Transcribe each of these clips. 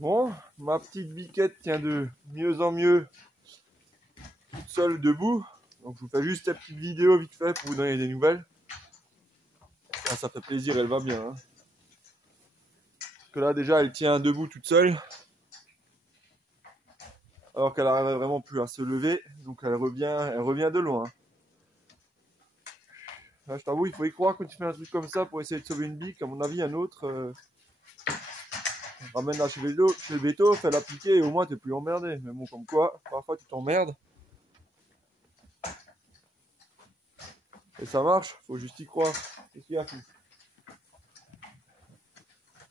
Bon, ma petite biquette tient de mieux en mieux toute seule debout. Donc je vous fais juste cette petite vidéo vite fait pour vous donner des nouvelles. Ah, ça fait plaisir, elle va bien. Hein. Parce que là déjà elle tient debout toute seule. Alors qu'elle n'arrive vraiment plus à se lever. Donc elle revient de loin. Là, je t'avoue, il faut y croire quand tu fais un truc comme ça pour essayer de sauver une bique. À mon avis, un autre, ramène-la chez le béto, fais l'appliquer et au moins t'es plus emmerdé. Mais bon, comme quoi, parfois tu t'emmerdes. Et ça marche, faut juste y croire. Qu'est-ce qu'il y a, fille ?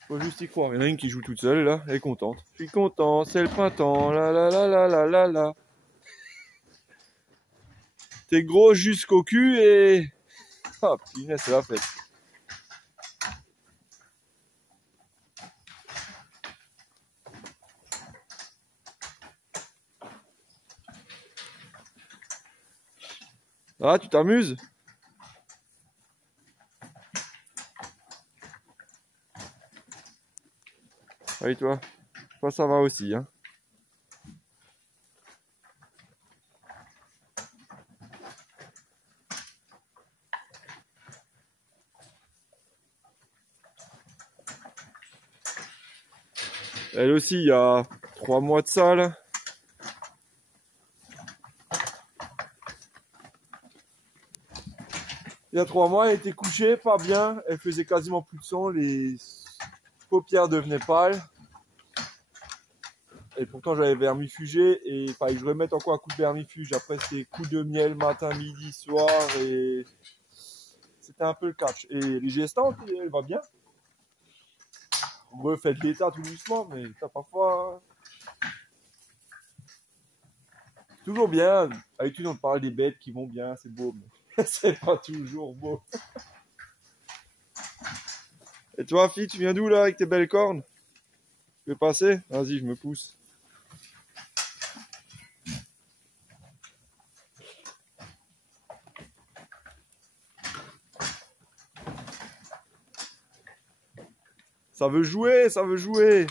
Faut juste y croire. Il y en a une qui joue toute seule là, elle est contente. Je suis content, c'est le printemps, la la la la la la la. T'es gros jusqu'au cul et... Ah, punaise, c'est la fête. Ah, tu t'amuses ? Oui, toi ça va aussi, hein. Elle aussi, il y a 3 mois de ça, là. Il y a 3 mois, elle était couchée, pas bien. Elle faisait quasiment plus de son, les paupières devenaient pâles. Et pourtant, j'avais vermifugé et il fallait que je remette encore un coup de vermifuge. Après, c'était coup de miel matin, midi, soir et c'était un peu le catch. Et les gestantes, elle va bien. Refaites l'état tout doucement, mais parfois... Toujours bien. À l'étude, on te parle des bêtes qui vont bien, c'est beau, mais c'est pas toujours beau. Et toi, fille, tu viens d'où là avec tes belles cornes? Tu veux passer? Vas-y, je me pousse. Ça veut jouer, ça veut jouer.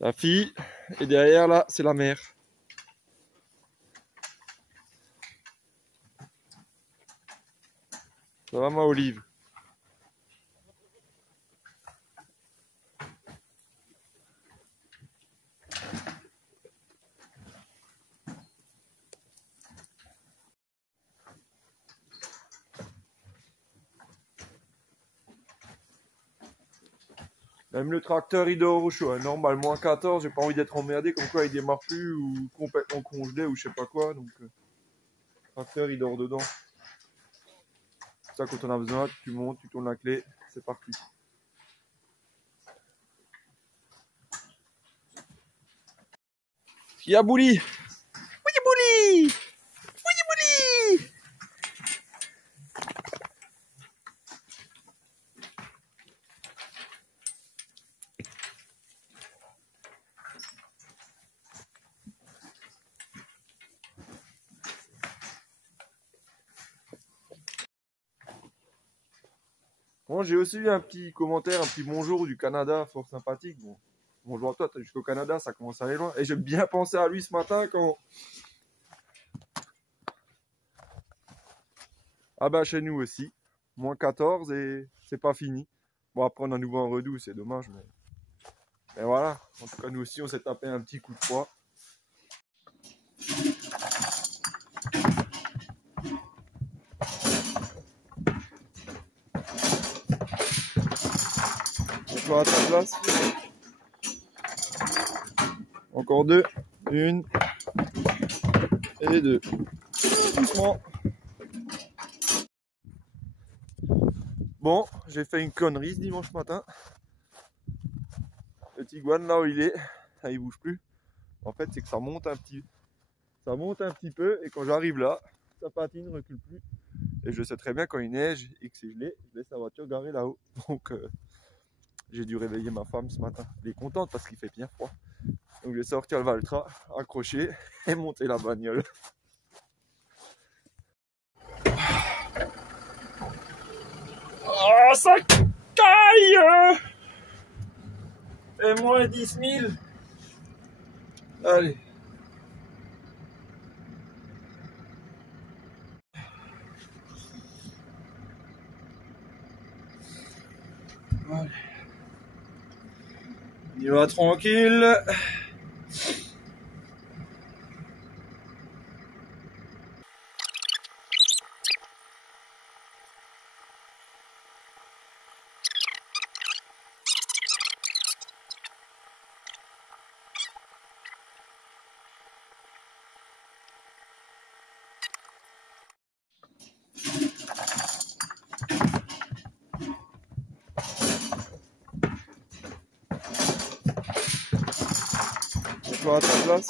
La fille, et derrière là, c'est la mère. Ça va, ma Olive? Même le tracteur il dort au chaud, hein. Normal, moins 14, j'ai pas envie d'être emmerdé comme quoi il démarre plus ou complètement congelé ou je sais pas quoi. Donc le tracteur il dort dedans. Ça, quand on a besoin, tu montes, tu tournes la clé, c'est parti. Yabouli! Oui, Yabouli! Oui, Yabouli! Bon, j'ai aussi eu un petit commentaire, un petit bonjour du Canada, fort sympathique. Bon, bonjour à toi, jusqu'au Canada, ça commence à aller loin. Et j'ai bien pensé à lui ce matin quand... Ah bah chez nous aussi, moins 14 et c'est pas fini. Bon, après on a nouveau un redout, c'est dommage, mais voilà. En tout cas, nous aussi, on s'est tapé un petit coup de froid. Encore à ta place. Encore deux. Une. Et deux. Doucement. Bon, j'ai fait une connerie ce dimanche matin. Le Tiguan, là où il est, là, il bouge plus. En fait, c'est que ça monte un petit peu. Et quand j'arrive là, sa patine ne recule plus. Et je sais très bien quand il neige et que c'est gelé, je laisse la voiture garée là-haut. Donc j'ai dû réveiller ma femme ce matin. Elle est contente parce qu'il fait bien froid. Donc je vais sortir le Valtra, accrocher et monter la bagnole. Oh, ça caille! Et moins 10 000. Allez. Allez. Il va tranquille. Mets-toi à ta place.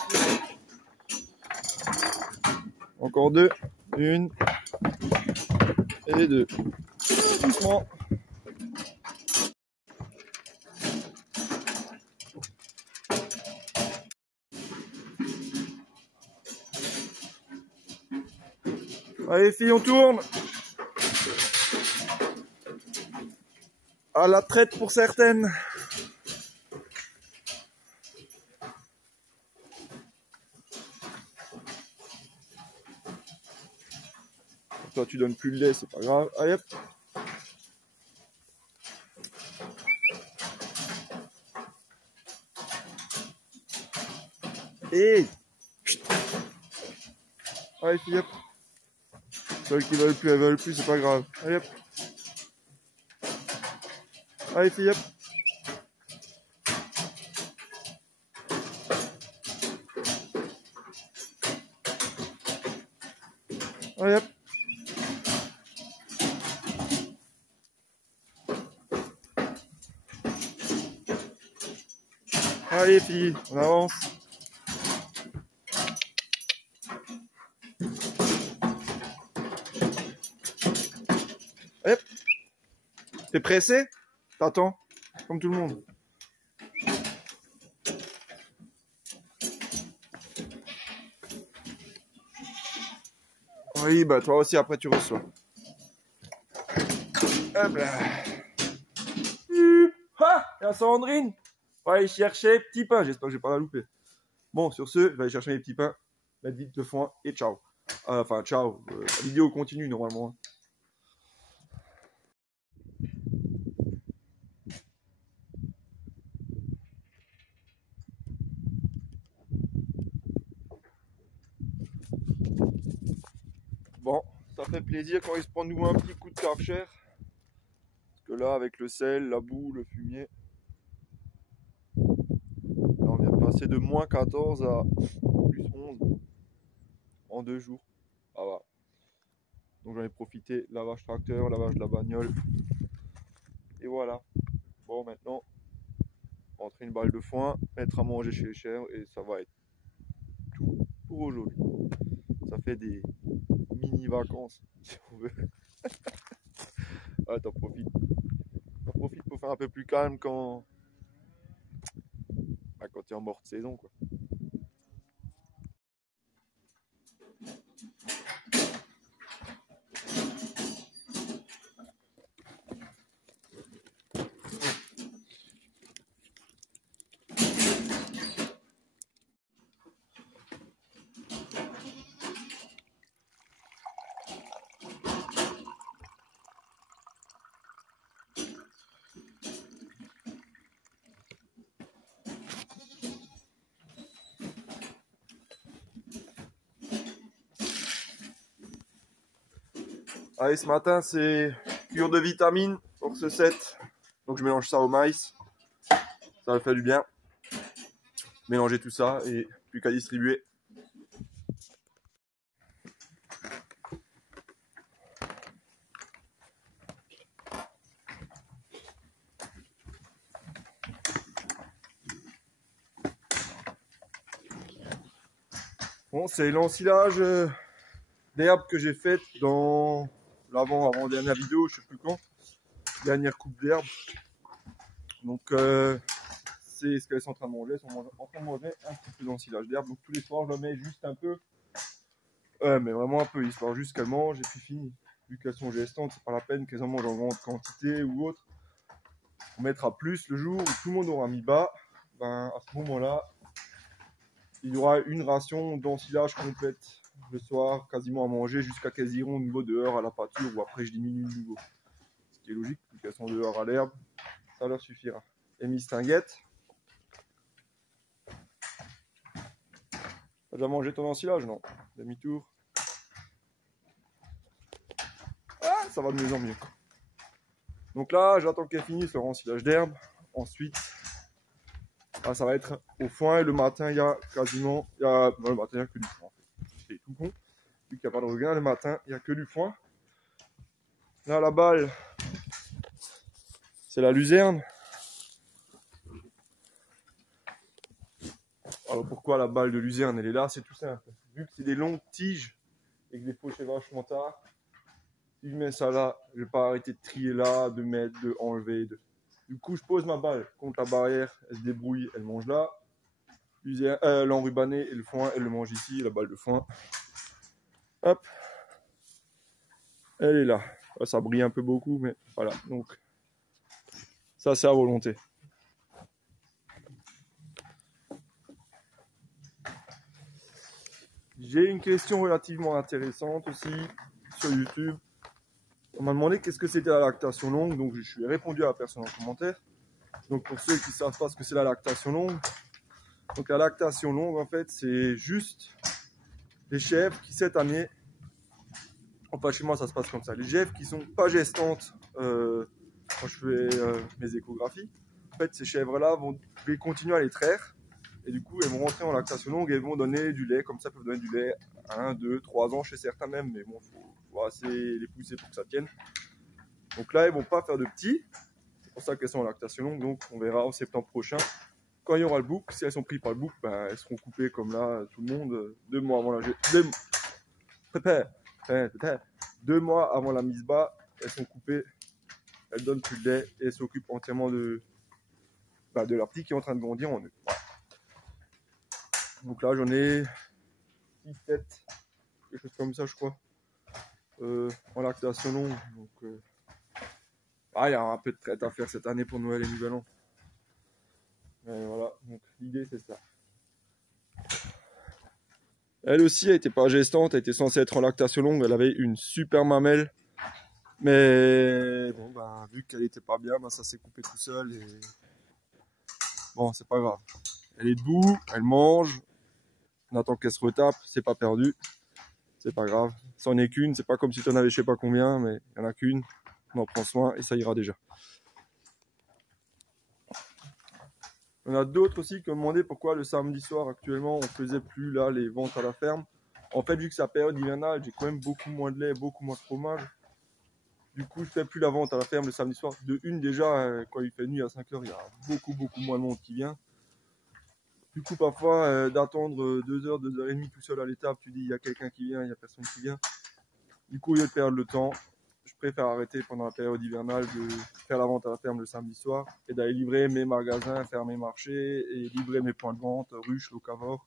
Encore deux. Une. Et deux. Doucement. Allez filles, on tourne. À la traite pour certaines. Toi tu donnes plus le lait, c'est pas grave. Allez hop. Et allez filles, hop. Celles qui veulent plus, elles veulent plus, c'est pas grave. Allez hop. Allez filles, hop. Allez hop. Allez filles, on avance. Hop. T'es pressé? T'attends, comme tout le monde. Oui, bah toi aussi après tu reçois. Hop là. Ah, la Sandrine. On va aller chercher petit pain, j'espère que je vais pas la louper. Bon, sur ce, je vais aller chercher mes petits pains, mettre vite le foin et ciao. Enfin, ciao. La vidéo continue normalement. Bon, ça fait plaisir quand il se prend nous un petit coup de Karcher. Parce que là, avec le sel, la boue, le fumier, là, on vient de passer de moins 14 à plus 11 en 2 jours. Ah va. Donc j'en ai profité, lavage tracteur, lavage de la bagnole. Et voilà. Bon, maintenant, rentrer une balle de foin, mettre à manger chez les chèvres et ça va être tout pour aujourd'hui. Ça fait des mini-vacances, si on veut. Ah, t'en profites. T'en profites pour faire un peu plus calme quand t'es en morte saison, quoi. Allez, ce matin, c'est cure de vitamines, force 7. Donc je mélange ça au maïs. Ça me fait du bien. Mélanger tout ça et plus qu'à distribuer. Bon, c'est l'ensilage d'herbe que j'ai fait dans l'avant-dernière vidéo, je sais plus quand. Dernière coupe d'herbe. Donc c'est ce qu'elles sont en train de manger. Elles sont en train de manger un petit peu d'ensilage d'herbe. Donc tous les soirs, je leur mets juste un peu. Mais vraiment un peu, histoire juste qu'elles mangent et puis fini. Vu qu'elles sont gestantes, c'est pas la peine qu'elles en mangent en grande quantité ou autre. On mettra plus le jour où tout le monde aura mis bas. Ben, à ce moment-là, il y aura une ration d'ensilage complète le soir, quasiment à manger, jusqu'à qu'elles iront au niveau dehors à la pâture, ou après je diminue le niveau. Ce qui est logique, vu qu'elles sont dehors à l'herbe, ça leur suffira. Et Mistinguette, t'as déjà mangé ton ensilage? Non. Demi-tour. Ah, ça va de mieux en mieux. Donc là, j'attends qu'elle finisse leur ensilage d'herbe. Ensuite, là, ça va être au foin. Et le matin, il y a quasiment... Non, le matin, il n'y a que du foin. En fait. C'est tout con. Vu qu'il n'y a pas de regain, le matin, il n'y a que du foin. Là, la balle, c'est la luzerne. Alors pourquoi la balle de luzerne elle est là? C'est tout simple. Vu que c'est des longues tiges et que les fauchés vachement tard, si je mets ça là, je vais pas arrêter de trier là, de mettre, de enlever. Du coup, je pose ma balle contre la barrière, elle se débrouille, elle mange là. L'enrubané et le foin, elle le mange ici, la balle de foin. Hop, elle est là. Ça brille un peu beaucoup, mais voilà. Donc, ça c'est à volonté. J'ai une question relativement intéressante aussi sur YouTube. On m'a demandé qu'est-ce que c'était la lactation longue, donc je lui ai répondu à la personne en commentaire. Donc pour ceux qui ne savent pas ce que c'est la lactation longue, donc la lactation longue en fait c'est juste les chèvres qui cette année, enfin chez moi ça se passe comme ça, les chèvres qui sont pas gestantes quand je fais mes échographies, en fait ces chèvres là je vais continuer à les traire. Et du coup, elles vont rentrer en lactation longue et elles vont donner du lait. Comme ça, elles peuvent donner du lait 1, 2, 3 ans chez certains même. Mais bon, il faut assez les pousser pour que ça tienne. Donc là, elles ne vont pas faire de petits. C'est pour ça qu'elles sont en lactation longue. Donc on verra en septembre prochain. Quand il y aura le bouc, si elles sont prises par le bouc, ben, elles seront coupées comme là, tout le monde. 2 mois avant la... 2 mois avant la mise bas, elles sont coupées. Elles donnent plus de lait et elles s'occupent entièrement de leur petit qui est en train de grandir en eux. Voilà. Donc là, j'en ai 6, 7, quelque chose comme ça, je crois, en lactation longue. Donc, il y a un peu de traite à faire cette année pour Noël et Nouvel An. Mais voilà, donc l'idée, c'est ça. Elle aussi, elle n'était pas gestante, elle était censée être en lactation longue, elle avait une super mamelle. Mais bon, vu qu'elle n'était pas bien, ça s'est coupé tout seul. Et... bon, c'est pas grave. Elle est debout, elle mange. On attend qu'elle se retape, c'est pas perdu. C'est pas grave. C'en est qu'une, c'est pas comme si tu en avais je sais pas combien, mais il n'y en a qu'une. On en prend soin et ça ira déjà. On a d'autres aussi qui ont demandé pourquoi le samedi soir actuellement on faisait plus là les ventes à la ferme. En fait, vu que c'est la période hivernale, j'ai quand même beaucoup moins de lait, beaucoup moins de fromage. Du coup, je fais plus la vente à la ferme le samedi soir. De une déjà, quand il fait nuit à 5 h, il y a beaucoup moins de monde qui vient. Du coup, parfois, d'attendre 2 h, 2 h 30 tout seul à l'étape, tu dis il y a quelqu'un qui vient, il n'y a personne qui vient. Du coup, au lieu de perdre le temps, je préfère arrêter pendant la période hivernale de faire la vente à la ferme le samedi soir et d'aller livrer mes magasins, faire mes marchés et livrer mes points de vente, ruches, locavores.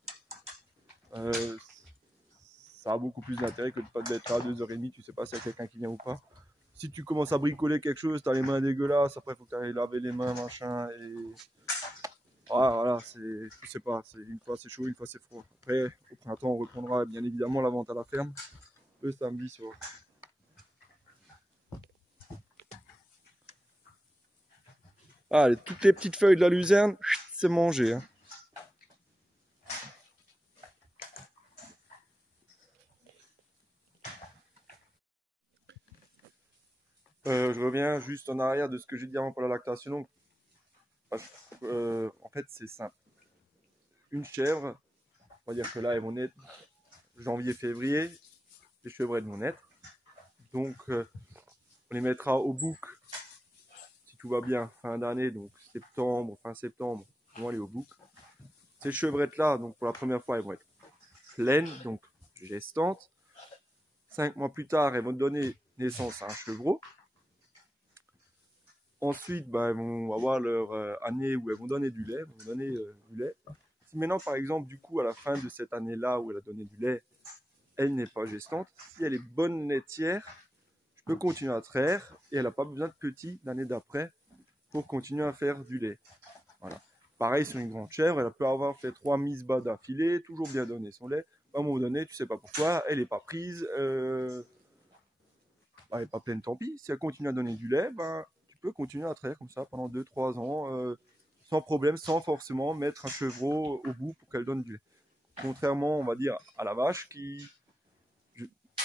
Ça a beaucoup plus d'intérêt que de pas d'être là à 2 h 30, tu sais pas s'il y a quelqu'un qui vient ou pas. Si tu commences à bricoler quelque chose, tu as les mains dégueulasses, après il faut que tu ailles laver les mains, machin, et... voilà, je sais pas, une fois c'est chaud, une fois c'est froid. Après, au printemps, on reprendra bien évidemment la vente à la ferme le samedi soir. Allez, toutes les petites feuilles de la luzerne, c'est mangé. Hein. Je reviens juste en arrière de ce que j'ai dit avant pour la lactation. En fait, c'est simple. Une chèvre, on va dire que là, elles vont naître janvier, février. Les chevrettes vont naître. Donc, on les mettra au bouc, si tout va bien, fin d'année, donc septembre, fin septembre, ils vont aller au bouc. Ces chevrettes-là, donc pour la première fois, elles vont être pleines, donc gestantes. 5 mois plus tard, elles vont donner naissance à un chevreau. Ensuite, bah, elles vont avoir leur année où elles vont donner du lait. Si maintenant, par exemple, du coup, à la fin de cette année-là où elle a donné du lait, elle n'est pas gestante, si elle est bonne laitière, je peux continuer à traire et elle n'a pas besoin de petits l'année d'après pour continuer à faire du lait. Voilà. Pareil sur une grande chèvre, elle peut avoir fait 3 mises bas d'affilée, toujours bien donné son lait. À un moment donné, tu sais pas pourquoi, elle n'est pas prise, elle n'est pas pleine, tant pis. Si elle continue à donner du lait, ben, tu peux continuer à traire comme ça pendant 2-3 ans, sans problème, sans forcément mettre un chevreau au bout pour qu'elle donne du lait. Contrairement, on va dire, à la vache qui...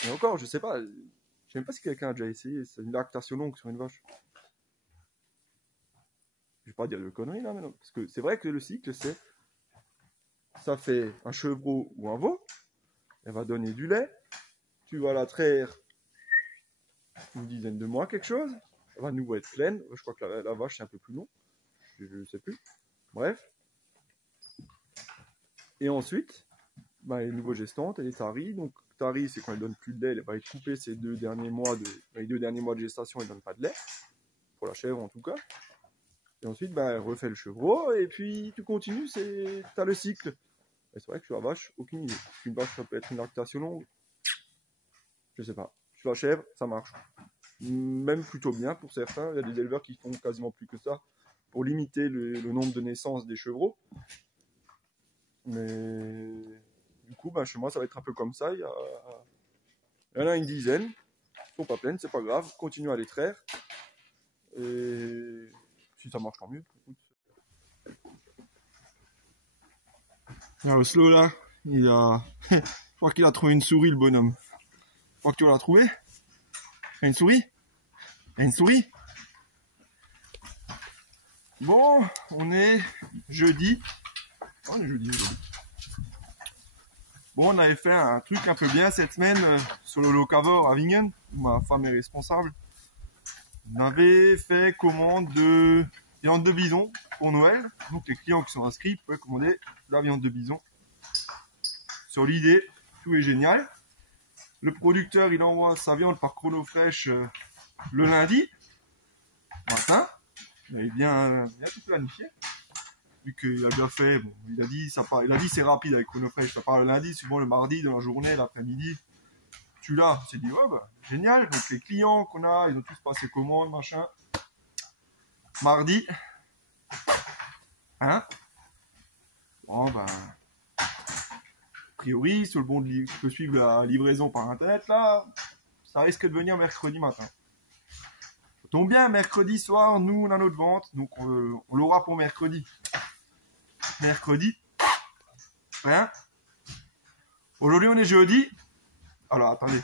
Et encore, je sais pas, je sais même pas si quelqu'un a déjà essayé, c'est une lactation longue sur une vache. Je vais pas dire de conneries là maintenant, parce que c'est vrai que le cycle, c'est... Ça fait un chevreau ou un veau, elle va donner du lait, tu vas la traire une dizaine de mois, quelque chose, elle va à nouveau être pleine, je crois que la vache c'est un peu plus long, je sais plus, bref. Et ensuite, bah, elle est nouveau gestante, elle est tarie, donc tarie c'est quand elle donne plus de lait, elle va être coupée ces 2 derniers mois les 2 derniers mois de gestation, elle donne pas de lait, pour la chèvre en tout cas. Et ensuite, bah, elle refait le chevreau, et puis tu continues, t'as le cycle. Et c'est vrai que sur la vache, aucune idée. Une vache, ça peut être une lactation longue, je sais pas. Sur la chèvre, ça marche. Même plutôt bien pour certains. Il y a des éleveurs qui font quasiment plus que ça pour limiter le nombre de naissances des chevreaux. Mais du coup, bah, chez moi, ça va être un peu comme ça. Il y en a une dizaine. Ils sont pas pleines, c'est pas grave. Continue à les traire. Et si ça marche, tant mieux. Là, Oslo, là, il a... je crois qu'il a trouvé une souris, le bonhomme. Je crois que tu vas la trouver. Il y a une souris. Il y a une souris. Bon, on est jeudi. On est jeudi. Bon, on avait fait un truc un peu bien cette semaine sur le locavore à Vingen, où ma femme est responsable. On avait fait commande de viande de bison pour Noël. Donc les clients qui sont inscrits peuvent commander la viande de bison. Sur l'idée, tout est génial. Le producteur, il envoie sa viande par ChronoFresh le lundi matin. Il avait bien tout planifié. Vu qu'il a bien fait, bon, il a dit c'est rapide avec ChronoFresh, ça part le lundi, souvent le mardi, dans la journée, l'après-midi. Tu l'as, c'est dit, ouais, bah, génial. Donc les clients qu'on a, ils ont tous passé commande, machin. Mardi. Hein? Bon, bah. A priori, sur le bon je peux suivre la livraison par internet, là, ça risque de venir mercredi matin. Ça tombe bien, mercredi soir, nous, on a notre vente, donc on l'aura pour mercredi. Mercredi. Hein? Aujourd'hui, on est jeudi. Alors, attendez.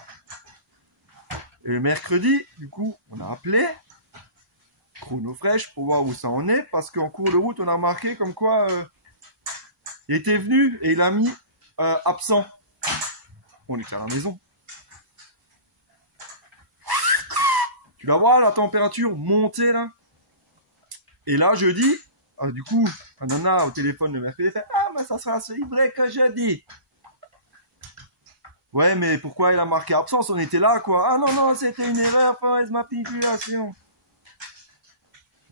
Et le mercredi, du coup, on a appelé ChronoFresh pour voir où ça en est, parce qu'en cours de route, on a remarqué comme quoi il était venu et il a mis absent. On est à la maison. Tu vas voir la température monter là. Et là, jeudi, du coup, un nana au téléphone le mercredi fait « Ah, mais ça sera livré que jeudi !» Ouais, mais pourquoi il a marqué absence? On était là, quoi. Ah non, c'était une erreur, mauvaise manipulation.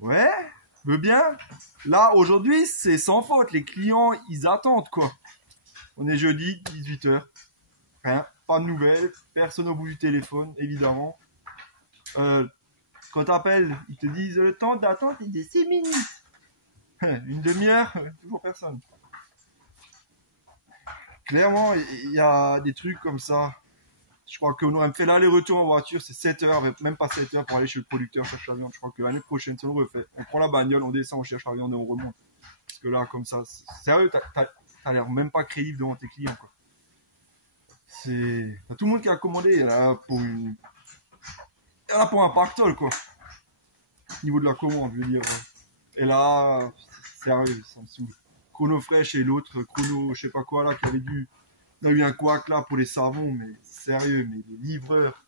Ouais, veux bien. Là, aujourd'hui, c'est sans faute. Les clients, ils attendent, quoi. On est jeudi, 18h. Rien, pas de nouvelles. Personne au bout du téléphone, évidemment. Quand t'appelles, ils te disent le temps d'attente, il dit 6 minutes. Une demi-heure, toujours personne. Clairement, il y a des trucs comme ça. Je crois qu'on aurait fait l'aller-retour en voiture, c'est 7 heures, même pas 7 heures pour aller chez le producteur chercher la viande. Je crois que l'année prochaine, ça on refait. On prend la bagnole, on descend, on cherche la viande et on remonte. Parce que là, comme ça, sérieux, t'as l'air même pas crédible devant tes clients, quoi. T'as tout le monde qui a commandé, il y en a pour un pactole, quoi. Au niveau de la commande, je veux dire. Et là, sérieux, ça me saoule. ChronoFresh et l'autre, Chrono, je sais pas quoi, là, qui avait dû... On a eu un couac là pour les savons, mais sérieux, mais les livreurs.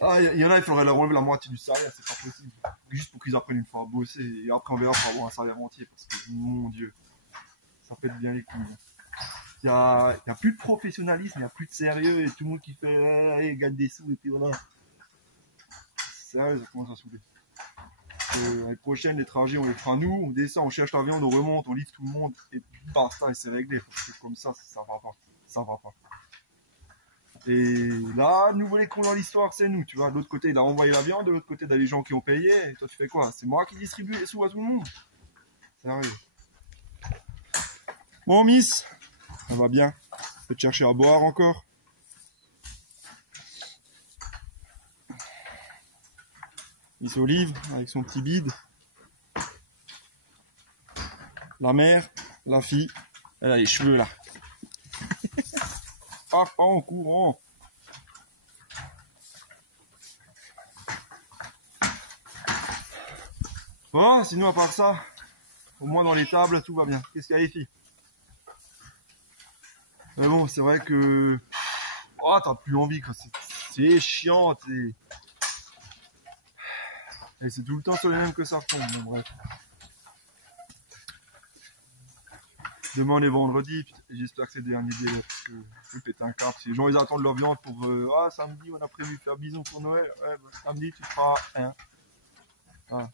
Ah, il y en a, il faudrait leur enlever la moitié du salaire, c'est pas possible. Juste pour qu'ils apprennent une fois à bosser, et après on verra pour avoir un salaire entier, parce que, mon Dieu, ça pète bien les couilles. Il y a plus de professionnalisme, il n'y a plus de sérieux, et tout le monde qui fait allez, gagne des sous, et puis voilà. Sérieux, ça commence à saouler. L'année prochaine, les trajets, on les fera nous, on descend, on cherche la viande, on remonte, on livre tout le monde, et basta, et c'est réglé. Parce que comme ça va pas. Ça va pas. Et là, nous voulons qu'on dans l'histoire, c'est nous, tu vois. De l'autre côté, il a envoyé la viande, de l'autre côté, il y a les gens qui ont payé, et toi, tu fais quoi? C'est moi qui distribue les sous à tout le monde. Sérieux. Bon, Miss, ça va bien. Je vais te chercher à boire encore. Miss Olive, avec son petit bide. La mère, la fille, elle a les cheveux là. Pars pas en courant. Bon, sinon à part ça, au moins dans les tables, tout va bien. Qu'est-ce qu'il y a les filles? Mais bon, c'est vrai que... Oh, t'as plus envie, quoi. C'est chiant, et c'est tout le temps sur les mêmes que ça retombe, bon, bref. Demain on est vendredi, j'espère que c'est le dernier délai, parce que je vais péter un câble. Si les gens ils attendent leur viande pour ah samedi on a prévu de faire bison pour Noël, ouais bah, samedi tu feras un. Ah.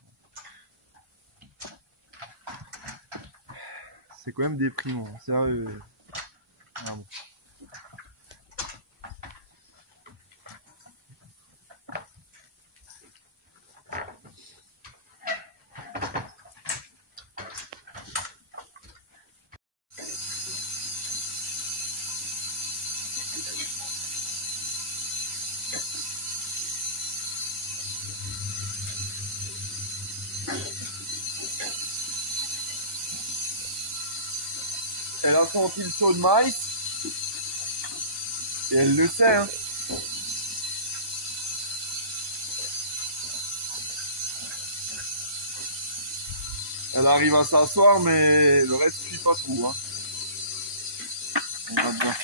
C'est quand même déprimant, sérieux. Ah bon. Elle a senti le saut de maïs. Et elle le sait, hein. Elle arrive à s'asseoir, mais le reste suit pas trop, hein. On va bien.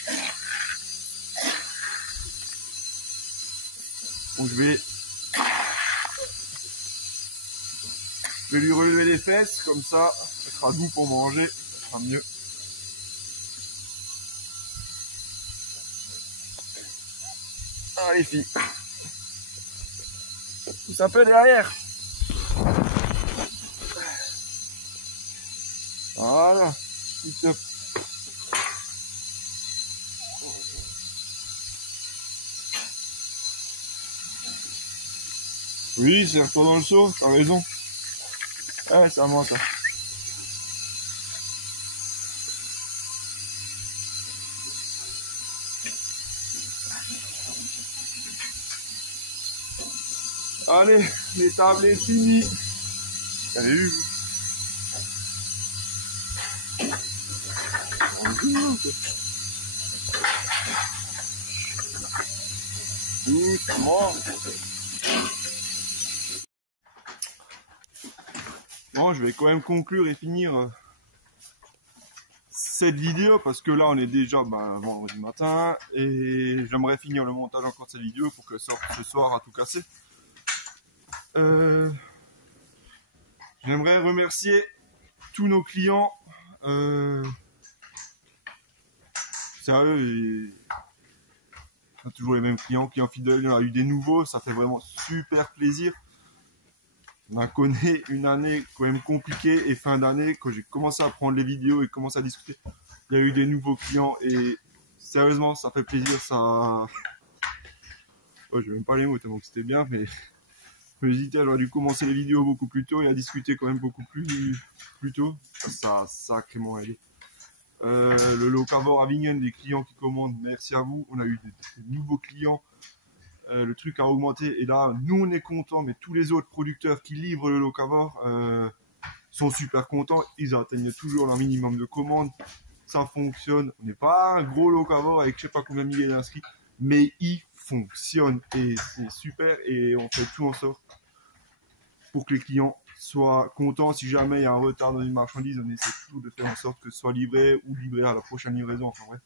Donc je vais lui relever les fesses, comme ça, ça sera doux pour manger, ça sera mieux. Ah les filles, pousse un peu derrière. Voilà, top. Oui, serre-toi dans le seau, t'as raison. Ouais, c'est à moi ça. Allez, l'étable est finie. Salut. Doucement. Bon, je vais quand même conclure et finir cette vidéo parce que là on est déjà vendredi matin et j'aimerais finir le montage encore de cette vidéo pour qu'elle sorte ce soir à tout casser. J'aimerais remercier tous nos clients. Sérieux, on a toujours les mêmes clients fidèles, il y en a eu des nouveaux, ça fait vraiment super plaisir. On a connu une année quand même compliquée et fin d'année, quand j'ai commencé à prendre les vidéos et commencé à discuter, il y a eu des nouveaux clients et sérieusement ça fait plaisir, ça... Ouais, j'ai même pas les mots tellement que c'était bien, mais je me dis j'aurais dû commencer les vidéos beaucoup plus tôt et à discuter quand même beaucoup plus tôt, ça a sacrément aidé. Le locavore Avignon, des clients qui commandent, merci à vous, on a eu des nouveaux clients. Le truc a augmenté et là nous on est contents, mais tous les autres producteurs qui livrent le locavore sont super contents, ils atteignent toujours leur minimum de commandes, ça fonctionne. On n'est pas un gros locavore avec je sais pas combien de milliers d'inscrits, mais il fonctionne et c'est super et on fait tout en sorte pour que les clients soient contents. Si jamais il y a un retard dans une marchandise, on essaie toujours de faire en sorte que ce soit livré ou livré à la prochaine livraison, enfin bref.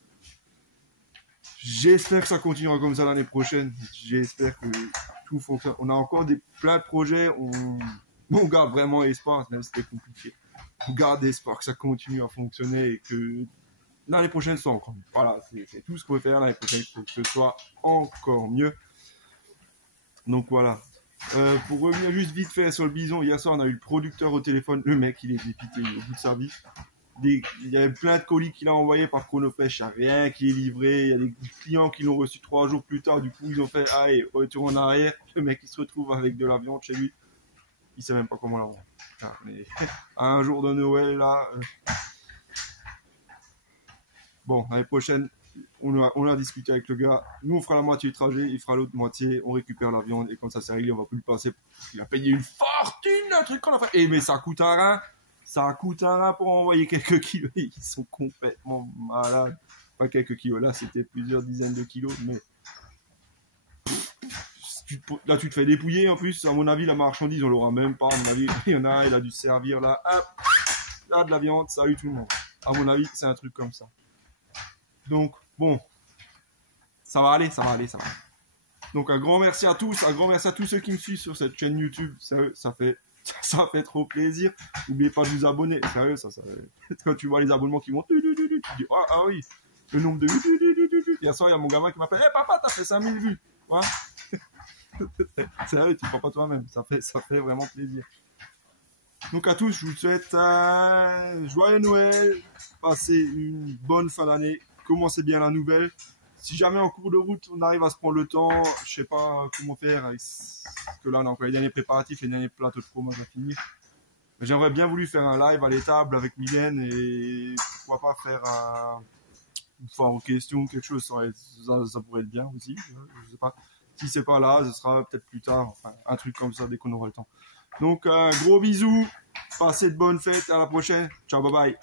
J'espère que ça continuera comme ça l'année prochaine. J'espère que tout fonctionne. On a encore plein de projets. On garde vraiment espoir, même si c'était compliqué. On garde espoir que ça continue à fonctionner et que l'année prochaine, ce soit encore mieux. Voilà, c'est tout ce qu'on peut faire l'année prochaine pour que ce soit encore mieux. Donc voilà. Pour revenir juste vite fait sur le bison, hier soir on a eu le producteur au téléphone, le mec il est dépité, il est au bout de sa vie. Il y avait plein de colis qu'il a envoyés par Chronofresh, il n'y a rien qui est livré, il y a des clients qui l'ont reçu 3 jours plus tard, du coup ils ont fait allez, retour en arrière, le mec il se retrouve avec de la viande chez lui, il sait même pas comment la rendre. Mais un jour de Noël là, bon l'année prochaine on a discuté avec le gars, nous on fera la moitié du trajet, il fera l'autre moitié, on récupère la viande et comme ça c'est réglé, on va plus le passer. Il a payé une fortune, un truc qu'on a fait. Et mais ça coûte un rein pour envoyer quelques kilos. Ils sont complètement malades. Pas quelques kilos, là c'était plusieurs dizaines de kilos, mais là tu te fais dépouiller en plus. À mon avis la marchandise on l'aura même pas. À mon avis il y en a, il a dû servir là, hop, là de la viande, salut tout le monde. À mon avis c'est un truc comme ça. Donc bon, ça va aller. Donc un grand merci à tous ceux qui me suivent sur cette chaîne YouTube. Ça fait trop plaisir. N'oubliez pas de vous abonner. Sérieux, quand tu vois les abonnements qui montent, tu dis ah oui, le nombre de vues. Hier soir, il y a mon gamin qui m'appelle, hey, papa, t'as fait 5000 vues. Ouais. Sérieux, tu ne crois pas toi-même. Ça fait vraiment plaisir. Donc à tous, je vous souhaite un joyeux Noël. Passez une bonne fin d'année. Commencez bien la nouvelle. Si jamais en cours de route, on arrive à se prendre le temps, je sais pas comment faire, parce que là, on a encore les derniers préparatifs, les derniers plateaux de fromage à finir. Mais j'aimerais bien voulu faire un live à l'étable avec Mylène et pourquoi pas faire une foire aux questions, quelque chose, ça pourrait être bien aussi. Je sais pas. Si c'est pas là, ce sera peut-être plus tard, enfin, un truc comme ça dès qu'on aura le temps. Donc, gros bisous, passez de bonnes fêtes, à la prochaine. Ciao, bye bye.